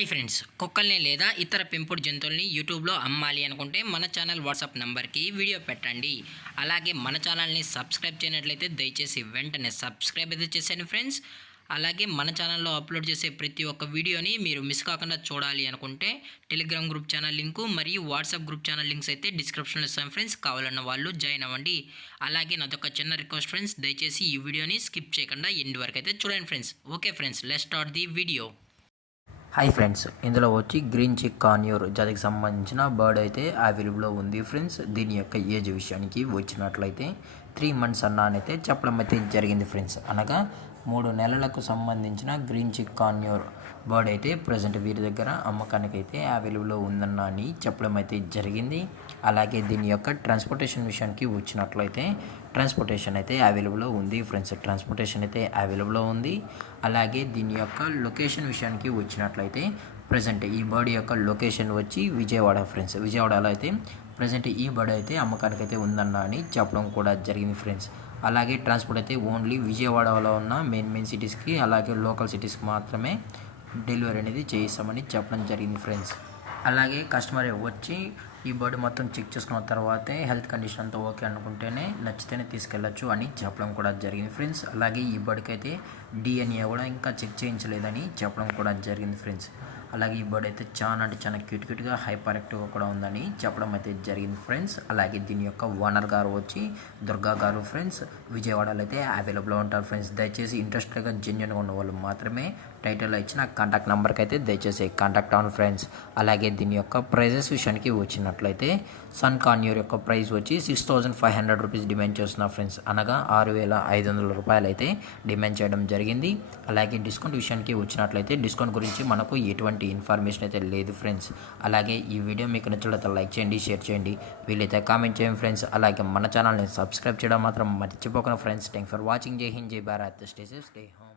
Hi friends, కుక్కల్ని లేదా ఇతర పెంపుడు జంతువుల్ని యూట్యూబ్లో అమ్మాలి అనుకుంటే మన ఛానల్ వాట్సాప్ నెంబర్కి వీడియో పెట్టండి. అలాగే మన ఛానల్ని సబ్స్క్రైబ్ చేయనట్లయితే దయచేసి వెంటనే సబ్స్క్రైబ్ అయితే చేసేయండి ఫ్రెండ్స్. అలాగే మన ఛానల్లో అప్లోడ్ చేసే ప్రతి ఒక్క వీడియోని మీరు మిస్ కాకుండా చూడాలి అనుకుంటే టెలిగ్రామ్ గ్రూప్ ఛానల్ లింకు మరియు వాట్సాప్ గ్రూప్ ఛానల్ లింక్స్ అయితే డిస్క్రిప్షన్లో ఇస్తాను ఫ్రెండ్స్. కావాలన్న వాళ్ళు జాయిన్ అవ్వండి. అలాగే నాదొక చిన్న రిక్వెస్ట్ ఫ్రెండ్స్, దయచేసి ఈ వీడియోని స్కిప్ చేయకుండా ఎండ్ వరకు అయితే చూడండి friends. Okay friends, let's start the video. Hi friends, ఇందులో వచ్చి గ్రీన్ చిక్ కాన్యూర్ జాతికి సంబంధించిన బర్డ్ అయితే అవైలబుల్లో ఉంది ఫ్రెండ్స్. దీని యొక్క ఏజ్ విషయానికి వచ్చినట్లయితే 3 months అన్నానైతే చెప్పడం అయితే జరిగింది ఫ్రెండ్స్. అనగా 3 నెలలకు సంబంధించిన గ్రీన్ చిక్ కాన్యూర్ బర్డ్ అయితే ప్రజెంట్ వీరి దగ్గర అమ్మకానికి అయితే అవైలబుల్లో ఉందన్న అని చెప్పడం అయితే జరిగింది. అలాగే దీని యొక్క ట్రాన్స్పోర్టేషన్ విషయానికి వచ్చినట్లయితే ట్రాన్స్పోర్టేషన్ అయితే అవైలబుల్లో ఉంది ఫ్రెండ్స్. ట్రాన్స్పోర్టేషన్ అయితే అవైలబుల్లో ఉంది. అలాగే దీని యొక్క లొకేషన్ విషయానికి వచ్చినట్లయితే ప్రజెంట్ ఈ బర్డ్ యొక్క లొకేషన్ వచ్చి విజయవాడ ఫ్రెండ్స్. విజయవాడలో అయితే ప్రజెంట్ ఈ బర్డ్ అయితే అమ్మకానికి అయితే ఉందన్న అని చెప్పడం కూడా జరిగింది ఫ్రెండ్స్. అలాగే ట్రాన్స్పోర్ట్ అయితే ఓన్లీ విజయవాడలో ఉన్న మెయిన్ సిటీస్కి అలాగే లోకల్ సిటీస్కి మాత్రమే డెలివరీ అనేది చేయిస్తామని చెప్పడం జరిగింది ఫ్రెండ్స్. అలాగే కస్టమర్ వచ్చి ఈ బర్డ్ మొత్తం చెక్ చేసుకున్న తర్వాతే హెల్త్ కండిషన్ అంతా ఓకే అనుకుంటేనే నచ్చితేనే తీసుకెళ్ళచ్చు అని చెప్పడం కూడా జరిగింది ఫ్రెండ్స్. అలాగే ఈ బర్డ్కి అయితే DNA కూడా ఇంకా చెక్ చేయించలేదని చెప్పడం కూడా జరిగింది ఫ్రెండ్స్. అలాగే ఈ బర్డ్ అయితే చాలా క్యూట్గా హైపర్ యాక్టివ్గా కూడా ఉందని చెప్పడం అయితే జరిగింది ఫ్రెండ్స్. అలాగే దీని యొక్క ఓనర్ గారు వచ్చి దుర్గా గారు ఫ్రెండ్స్. విజయవాడలో అయితే అవైలబుల్లో ఉంటారు ఫ్రెండ్స్. దయచేసి ఇంట్రెస్టెడ్గా జెన్యున్గా ఉన్న వాళ్ళు మాత్రమే టైటిల్లో ఇచ్చిన కాంటాక్ట్ నెంబర్కి అయితే దయచేసి కాంటాక్ట్ అవ్వండి ఫ్రెండ్స్. అలాగే దీని యొక్క ప్రైజెస్ విషయానికి వచ్చినట్లయితే సన్ కాన్యూర్ యొక్క ప్రైస్ వచ్చి 6,500 రూపీస్ డిమాండ్ చేస్తున్నారు ఫ్రెండ్స్. అనగా 6,500 రూపాయలు అయితే డిమాండ్ చేయడం జరిగింది. అలాగే డిస్కౌంట్ విషయానికి వచ్చినట్లయితే డిస్కౌంట్ గురించి మనకు ఎటువంటి ఇన్ఫర్మేషన్ అయితే లేదు ఫ్రెండ్స్. అలాగే ఈ వీడియో మీకు నచ్చినట్లయితే లైక్ చేయండి, షేర్ చేయండి, వీలైతే కామెంట్ చేయండి ఫ్రెండ్స్. అలాగే మన ఛానల్ని సబ్స్క్రైబ్ చేయడం మాత్రం మర్చిపోకండి ఫ్రెండ్స్. Thanks for watching. జై హింద్, జై Bharat, stay safe, stay home.